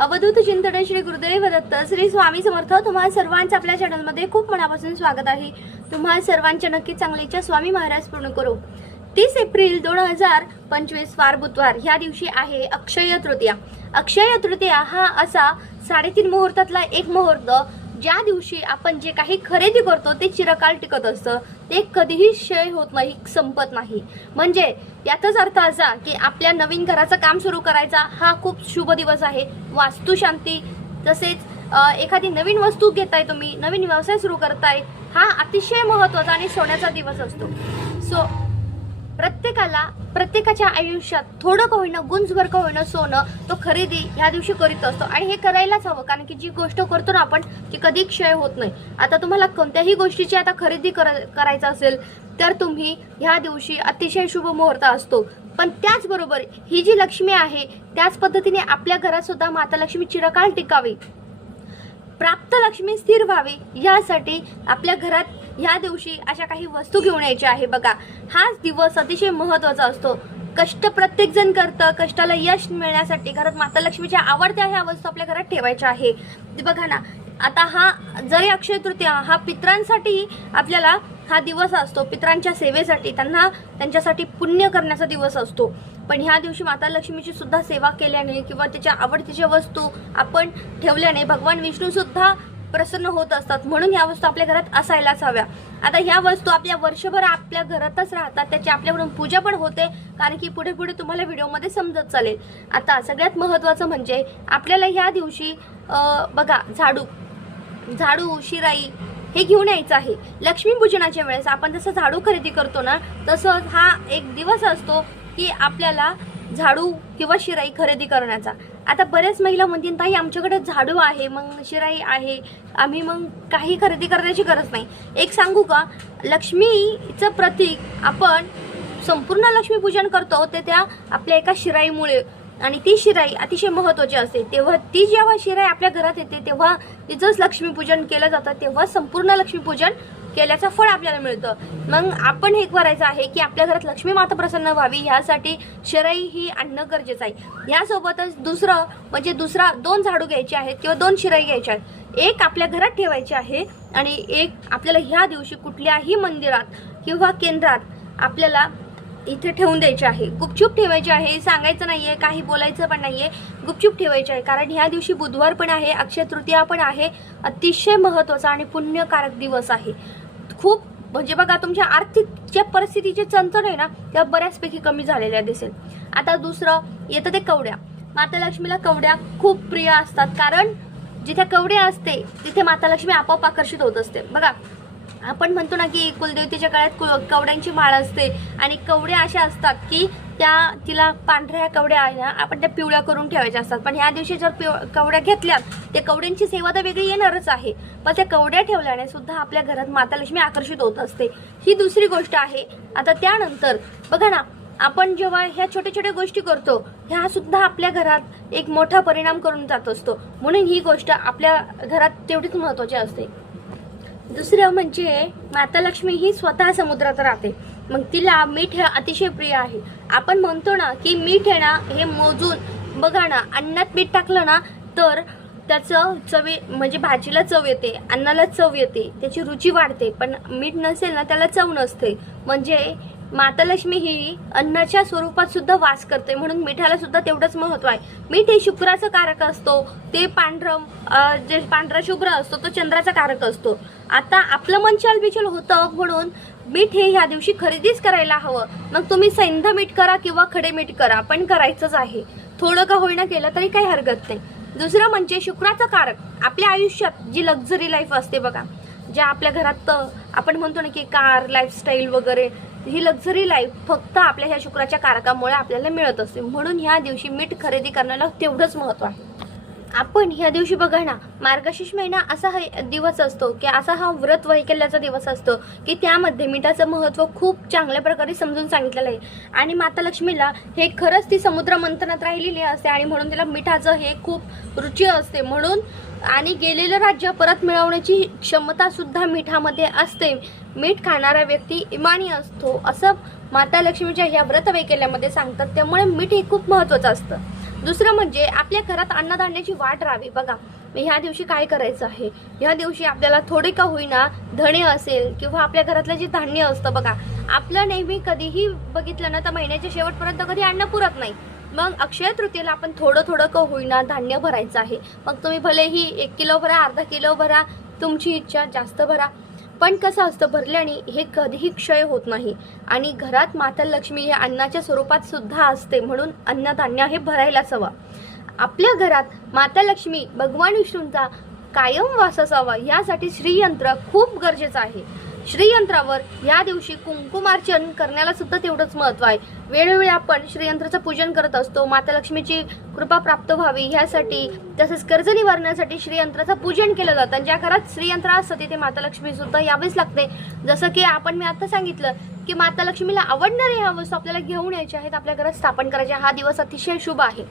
अवधूत चिंतन श्री गुरुदेव दत्त श्री स्वामी समर्थ तुम्हा सर्वांचं आपल्या चॅनलमध्ये खूप मनापासून स्वागत आहे. तुम्हा सर्वांच्या नक्की चांगलीच्या स्वामी महाराज पूर्ण करू. तीस एप्रिल दोन हजार पंचवीस वार बुधवार ह्या दिवशी आहे अक्षय तृतीया. अक्षय तृतीया हा असा साडेतीन मुहूर्तातला एक मुहूर्त ज्या दिवशी आपण जे काही खरेदी करतो ते चिरकाल टिकत असतं. ते कधीही क्षय होत नाही संपत नाही. म्हणजे याचाच अर्थ असा की आपल्या नवीन घराचं काम सुरू करायचा हा खूप शुभ दिवस आहे. वास्तुशांती तसेच एखादी नवीन वस्तू घेताय तुम्ही नवीन व्यवसाय सुरू करताय हा अतिशय महत्त्वाचा आणि सोन्याचा दिवस असतो. सो प्रत्येकाला प्रत्येकाच्या आयुष्यात थोडं का होईना गुंजभर का होईना सोनं तो खरेदी ह्या दिवशी करीत असतो. आणि हे करायलाच हवं कारण की जी गोष्ट करतो ना आपण ती कधी क्षय होत नाही. आता तुम्हाला कोणत्याही गोष्टीची आता खरेदी कर करायचं असेल तर तुम्ही ह्या दिवशी अतिशय शुभ मुहूर्त असतो. पण त्याचबरोबर ही जी लक्ष्मी आहे त्याच पद्धतीने आपल्या घरात सुद्धा माता लक्ष्मी चिरकाल टिकावी. प्राप्त लक्ष्मी स्थिर व्हावी यासाठी आपल्या घरात ह्या दिवशी अशा काही वस्तू घेऊन यायच्या आहे. बघा हाच दिवस अतिशय महत्त्वाचा असतो. कष्ट प्रत्येक जण करतं. कष्टाला यश मिळण्यासाठी घरात माता लक्ष्मीच्या आवडत्या ह्या वस्तू आपल्या घरात ठेवायच्या आहे. बघा ना आता हा जरी अक्षय तृतीया हा पित्रांसाठी आपल्याला हा दिवस असतो. पित्रांच्या सेवेसाठी त्यांना त्यांच्यासाठी पुण्य करण्याचा दिवस असतो. पण ह्या दिवशी माता लक्ष्मीची सुद्धा सेवा केल्याने किंवा त्याच्या आवडतीच्या वस्तू आपण ठेवल्याने भगवान विष्णू सुद्धा प्रसन्न होत असतात. म्हणून ह्या वस्तू आपल्या घरात असायलाच हव्या. आता ह्या वस्तू आपल्या वर्षभर आपल्या घरातच राहतात. त्याची आपल्याकडून पूजा पण होते कारण की पुढे पुढे तुम्हाला व्हिडिओमध्ये समजत चालेल. आता सगळ्यात महत्त्वाचं म्हणजे आपल्याला ह्या दिवशी बघा झाडू झाडू शिराई हे घेऊन यायचं आहे. लक्ष्मीपूजनाच्या वेळेस आपण जसं झाडू खरेदी करतो ना तसंच हा एक दिवस असतो की आपल्याला झाडू किंवा शिराई खरेदी करण्याचा. आता बऱ्याच महिला म्हणतील ताई आमच्याकडे झाडू आहे मग शिराई आहे. आम्ही मग काही खरेदी करण्याची गरज नाही. एक सांगू का? लक्ष्मीचं प्रतीक आपण संपूर्ण लक्ष्मीपूजन करतो ते त्या आपल्या एका शिराईमुळे. आणि ती शिराई अतिशय महत्वाची असते. तेव्हा ती जेव्हा शिराई आपल्या घरात येते तेव्हा तिचंच लक्ष्मीपूजन केलं जातं तेव्हा संपूर्ण लक्ष्मीपूजन केल्याचं फळ आपल्याला मिळतं. मग आपण हे करायचं आहे की आपल्या घरात लक्ष्मी माता प्रसन्न व्हावी ह्यासाठी शिराई ही आणणं गरजेचं आहे. ह्यासोबतच दुसरं म्हणजे दुसरा दोन झाडू घ्यायचे आहेत किंवा दोन शिराई घ्यायच्या आहेत. एक आपल्या घरात ठेवायची आहे आणि एक आपल्याला ह्या दिवशी कुठल्याही मंदिरात किंवा केंद्रात आपल्याला इथे ठेवून द्यायचे आहे. गुपचूप ठेवायचे आहे. सांगायचं नाहीये काही बोलायचं पण नाहीये. गुपचूप ठेवायचे आहे. कारण ह्या दिवशी बुधवार पण आहे अक्षय तृतीया पण आहे. अतिशय महत्त्वाचा आणि पुण्यकारक दिवस आहे. खूप म्हणजे बघा तुमच्या आर्थिक ज्या परिस्थितीचे चणचण आहे ना त्या बऱ्याचपैकी कमी झालेल्या दिसेल. आता दुसरं येतं ते कवड्या. माता लक्ष्मीला कवड्या खूप प्रिय असतात. कारण जिथे कवड्या असते तिथे माता लक्ष्मी आपोआप आकर्षित होत असते. बघा आपण म्हणतो ना की कुलदेवतेच्या काळात कु- कवड्यांची माळ असते. आणि कवड्या अशा असतात की त्या तिला पांढऱ्या कवड्या आहे ना आपण त्या पिवळ्या करून ठेवायच्या असतात. पण ह्या दिवशी जर पिव कवड्या घेतल्या त्या कवड्यांची सेवा तर वेगळी येणारच आहे. पण त्या कवड्या ठेवल्याने सुद्धा आपल्या घरात माता लक्ष्मी आकर्षित होत असते. ही दुसरी गोष्ट आहे. आता त्यानंतर बघा ना आपण जेव्हा ह्या छोट्या छोट्या गोष्टी करतो ह्या सुद्धा आपल्या घरात एक मोठा परिणाम करून जात असतो. म्हणून ही गोष्ट आपल्या घरात तेवढीच महत्वाची असते. दुसरं म्हणजे माता लक्ष्मी ही स्वतः समुद्रात राहते. मग तिला मीठ हे अतिशय प्रिय आहे. आपण म्हणतो ना की मीठ आहे ना हे मोजून बघा ना अन्नात मीठ टाकलं ना तर त्याचं चवी म्हणजे भाजीला चव येते अन्नाला चव येते त्याची रुची वाढते. पण मीठ नसेल ना त्याला चव नसते. म्हणजे माता लक्ष्मी ही अन्नाच्या स्वरूपात सुद्धा वास करते. म्हणून मिठाला सुद्धा तेवढंच महत्त्व आहे. मीठ हे शुक्राचं कारक असतो. ते पांढरं जे पांढरा शुभ्र असतो तो चंद्राचा कारक असतो. आता आपलं मन चलबिचल होतं म्हणून मीठ हे ह्या दिवशी खरेदीच करायला हवं. मग तुम्ही सैंध मीठ करा किंवा खडे मीठ करा पण करायचंच आहे. थोडं का होईना केलं तरी काही हरकत नाही. दुसरं म्हणजे शुक्राचं कारक. आपल्या आयुष्यात जी लक्झरी लाईफ असते बघा ज्या आपल्या घरात आपण म्हणतो ना की कार लाईफस्टाईल वगैरे ही लक्झरी लाईफ फक्त आपल्या ह्या शुक्राच्या कारकामुळे आपल्याला मिळत असते. म्हणून ह्या दिवशी मीठ खरेदी करण्याला तेवढंच महत्त्व आहे. आपण ह्या दिवशी बघा ना मार्गशीर्ष महिना असा हा दिवस असतो की असा हा व्रत वैकल्याचा दिवस असतो की त्यामध्ये मिठाचं महत्त्व खूप चांगल्या प्रकारे समजून सांगितलेलं आहे. आणि माता लक्ष्मीला हे खरंच ती समुद्र मंथनात राहिलेली असते आणि म्हणून तिला मिठाचं हे खूप रुची असते. म्हणून आणि गेलेलं राज्य परत मिळवण्याची क्षमता सुद्धा मिठामध्ये असते. मीठ खाणारा व्यक्ती इमानी असतो असं माता लक्ष्मीच्या ह्या व्रत वैकल्यामध्ये सांगतात. त्यामुळे मीठ हे खूप महत्त्वाचं असतं. दुसरं म्हणजे आपल्या घरात अन्नधान्याची वाट राहावी. बघा मग ह्या दिवशी काय करायचं आहे? ह्या दिवशी आपल्याला थोडे का होईना धणे असेल किंवा आपल्या घरातलं जे धान्य असतं बघा आपलं नेहमी कधीही बघितलं ना तर महिन्याच्या शेवटपर्यंत कधी अन्न पुरत नाही. मग अक्षय तृतीयेला आपण थोडं थोडं का होईना धान्य भरायचं आहे. मग तुम्ही भलेही एक किलो भरा अर्धा किलो भरा तुमची इच्छा जास्त भरा. पण कसं असतं भरल्याने हे कधीही क्षय होत नाही. आणि घरात माता लक्ष्मी हे अन्नाच्या स्वरूपात सुद्धा असते म्हणून अन्नधान्य हे भरायलाच हवा. आपल्या घरात माता लक्ष्मी भगवान विष्णूंचा कायम वास असावा यासाठी श्रीयंत्र खूप गरजेचं आहे. श्रीयंत्रावर या दिवशी कुंकुमार्चन करण्याला सुद्धा तेवढंच महत्त्व आहे. वेळोवेळी आपण श्रीयंत्राचं पूजन करत असतो. माता लक्ष्मीची कृपा प्राप्त व्हावी ह्यासाठी तसंच कर्ज निवारण्यासाठी श्रीयंत्राचं पूजन केलं जातं. आणि ज्या घरात श्रीयंत्र असतं तिथे माता लक्ष्मी सुद्धा यावीच लागते. जसं की आपण मी आता सांगितलं की माता लक्ष्मीला आवडणाऱ्या ह्या वस्तू आपल्याला घेऊन यायच्या आहेत. आपल्या घरात स्थापन करायच्या हा दिवस अतिशय शुभ आहे.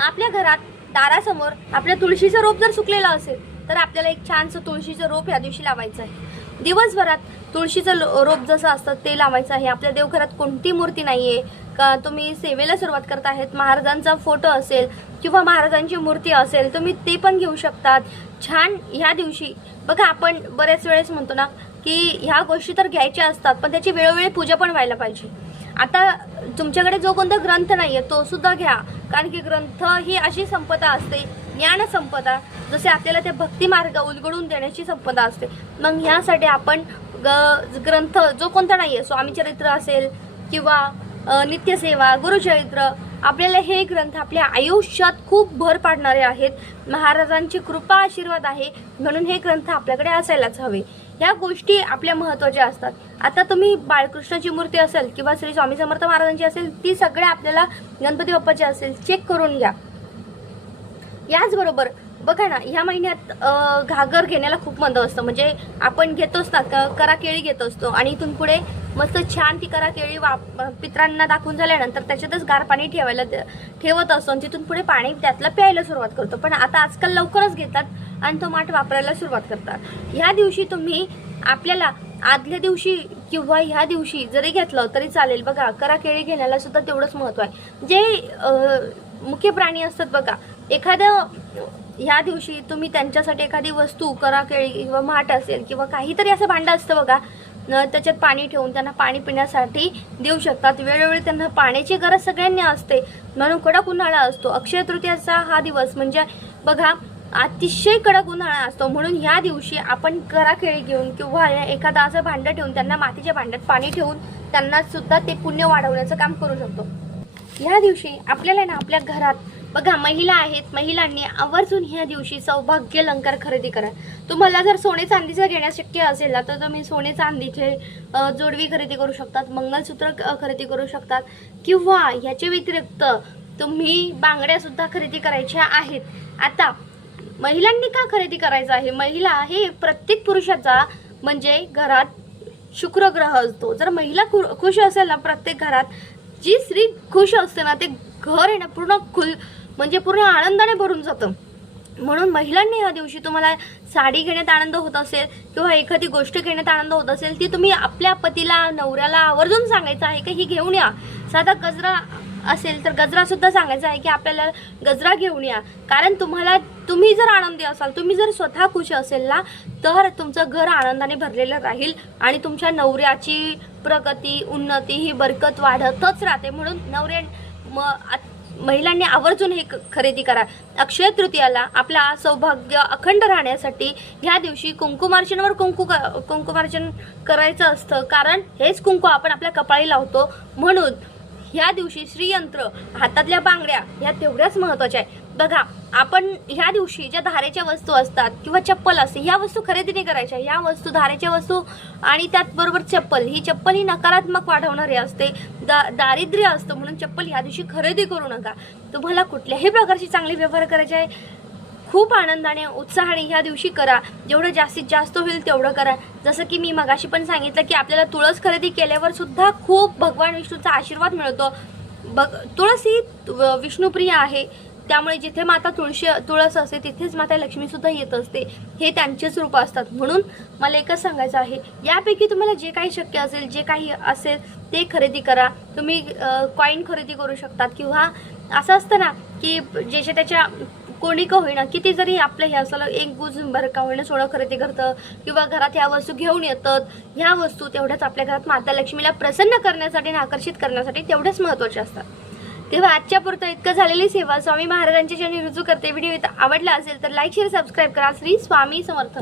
आपल्या घरात दारासमोर आपल्या तुळशीचं रोप जर सुकलेलं असेल तर आपल्याला एक छानसं तुळशीचं रोप या दिवशी लावायचं आहे. दिवसभरात तुळशीचं लो- रोप जसं असतं ते लावायचं आहे. आपल्या देवघरात कोणती मूर्ती नाहीये. का तुम्ही सेवेला सुरुवात करत आहेत महाराजांचा फोटो असेल किंवा महाराजांची मूर्ती असेल तुम्ही ते पण घेऊ शकतात. छान ह्या दिवशी. बघा आपण बऱ्याच वेळेस म्हणतो ना की ह्या गोष्टी तर घ्यायच्या असतात पण त्याची वेळोवेळी पूजा पण व्हायला पाहिजे. आता तुमच्याकडे जो कोणता ग्रंथ नाही तो सुद्धा घ्या. कारण की ग्रंथ ही अशी संपदा असते ज्ञान संपदा जसे आपल्याला ते भक्ती मार्ग उलगडून देण्याची संपदा असते. मग ह्यासाठी आपण ग- ग्रंथ जो कोणता नाहीये स्वामी चरित्र असेल किंवा नित्यसेवा गुरुचरित्र आपल्याला हे ग्रंथ आपल्या आयुष्यात खूप भर पाडणारे आहेत. महाराजांची कृपा आशीर्वाद आहे म्हणून हे ग्रंथ आपल्याकडे असायलाच हवे. ह्या गोष्टी आपल्या महत्त्वाच्या असतात. आता तुम्ही बाळकृष्णाची मूर्ती असेल किंवा श्री स्वामी समर्थ महाराजांची असेल ती सगळ्या आपल्याला गणपती बाप्पाची असेल चेक करून घ्या. याचबरोबर बघा ना ह्या महिन्यात घागर घेण्याला खूप मंद असतं. म्हणजे आपण घेतोच ना क- करा केळी घेत असतो. आणि इथून पुढे मस्त छान ती करा केळी वाप पित्रांना दाखवून झाल्यानंतर त्याच्यातच गार पाणी ठेवायला द- ठेवत असतो. आणि तिथून पुढे पाणी त्यातलं प्यायला सुरुवात करतो. पण आता आजकाल लवकरच घेतात आणि तो माठ वापरायला सुरुवात करतात. ह्या दिवशी तुम्ही आपल्याला आदल्या दिवशी किंवा ह्या दिवशी जरी घेतलं तरी चालेल. बघा करा केळी घेण्याला सुद्धा तेवढंच महत्त्व आहे. जे मुख्य प्राणी असतात बघा एखादं ह्या दिवशी तुम्ही त्यांच्यासाठी एखादी वस्तू करा केळी किंवा माठ असेल किंवा काहीतरी असं भांडं असतं बघा न त्याच्यात पाणी ठेवून त्यांना पाणी पिण्यासाठी देऊ शकतात. वेळोवेळी त्यांना पाण्याची गरज सगळ्यांनी असते. म्हणून कडक उन्हाळा असतो. अक्षय तृतीयाचा हा दिवस म्हणजे बघा अतिशय कडक उन्हाळा असतो. म्हणून ह्या दिवशी आपण करा केळी घेऊन किंवा एखादं असं भांडं ठेवून त्यांना मातीच्या भांड्यात पाणी ठेवून त्यांना सुद्धा ते पुण्य वाढवण्याचं काम करू शकतो. ह्या दिवशी आपल्याला ना आपल्या घरात बघा महिला आहेत महिलांनी आवर्जून ह्या दिवशी सौभाग्य अलंकार खरेदी करा. तुम्हाला जर सोने चांदीचं घेणं शक्य असेल ना तर तुम्ही सोने चांदीचे जोडवी खरेदी करू शकतात मंगलसूत्र खरेदी करू शकतात किंवा ह्याच्या व्यतिरिक्त तुम्ही बांगड्यासुद्धा खरेदी करायच्या आहेत. आता महिलांनी का खरेदी करायचं आहे? महिला हे प्रत्येक पुरुषाचा म्हणजे घरात शुक्र ग्रह असतो. जर महिला खुश असेल ना प्रत्येक घरात जी स्त्री खुश असते ना ते घर आहे ना पूर्ण खुल म्हणजे पूर्ण आनंदाने भरून जातं. म्हणून महिलांनी ह्या दिवशी तुम्हाला साडी घेण्यात आनंद होत असेल किंवा एखादी गोष्ट घेण्यात आनंद होत असेल ती तुम्ही आपल्या पतीला नवऱ्याला आवर्जून सांगायचं आहे की ही घेऊन या. साधा गजरा असेल तर गजरा सुद्धा सांगायचा आहे की आपल्याला गजरा घेऊन या. कारण तुम्हाला तुम्ही जर आनंदी असाल तुम्ही जर स्वतः खुश असेल ना तर तुमचं घर आनंदाने भरलेलं राहील आणि तुमच्या नवऱ्याची प्रगती उन्नती ही बरकत वाढतच राहते. म्हणून नवऱ्या म महिलांनी आवर्जून हे क- खरेदी करा. अक्षय तृतीयाला आपला सौभाग्य अखंड राहण्यासाठी ह्या दिवशी कुंकुमार्चनावर कुंकू कुंकुमार्चन करायचं असतं. कारण हेच कुंकू आपण आपल्या कपाळी लावतो. म्हणून ह्या दिवशी श्रीयंत्र हातातल्या बांगड्या ह्या तेवढ्याच महत्त्वाच्या आहे. बघा आपण ह्या दिवशी ज्या धारेच्या वस्तू असतात किंवा चप्पल असते ह्या वस्तू खरेदी नाही करायच्या. ह्या वस्तू धारेच्या वस्तू आणि त्याचबरोबर चप्पल. ही चप्पल ही नकारात्मक वाढवणारी असते दा दारिद्र्य असतं म्हणून चप्पल ह्या दिवशी खरेदी करू नका. तुम्हाला कुठल्याही प्रकारची चांगली व्यवहार करायचे आहे खूप आनंदाने उत्साहाने ह्या दिवशी करा. जेवढं जास्तीत जास्त होईल तेवढं करा. जसं की मी मगाशी पण सांगितलं की आपल्याला तुळस खरेदी केल्यावर सुद्धा खूप भगवान विष्णूचा आशीर्वाद मिळतो. बघ तुळस ही व- विष्णुप्रिय आहे. त्यामुळे जिथे माता तुळशी तुळस असते तिथेच माता लक्ष्मी सुद्धा येत असते. हे त्यांचेच रूप असतात. म्हणून मला एकच सांगायचं आहे यापैकी तुम्हाला जे काही शक्य असेल जे काही असेल ते खरेदी करा. तुम्ही कॉईन खरेदी करू शकतात किंवा असं असतं ना की ज्याच्या त्याच्या कोणी का होईना किती जरी आपलं हे असलं एक गुज भर का होईना सोनं खरेदी करतं किंवा घरात ह्या वस्तू घेऊन येतात ह्या वस्तू तेवढ्याच आपल्या घरात माता लक्ष्मीला प्रसन्न करण्यासाठी आणि आकर्षित करण्यासाठी तेवढ्याच महत्त्वाच्या असतात. तेव्हा आजच्या पुरतं इतकं झालेली सेवा स्वामी महाराजांची ज्यांनी रुजू करते. व्हिडिओ आवडला असेल तर लाईक शेअर सबस्क्राईब करा. श्री स्वामी समर्थ.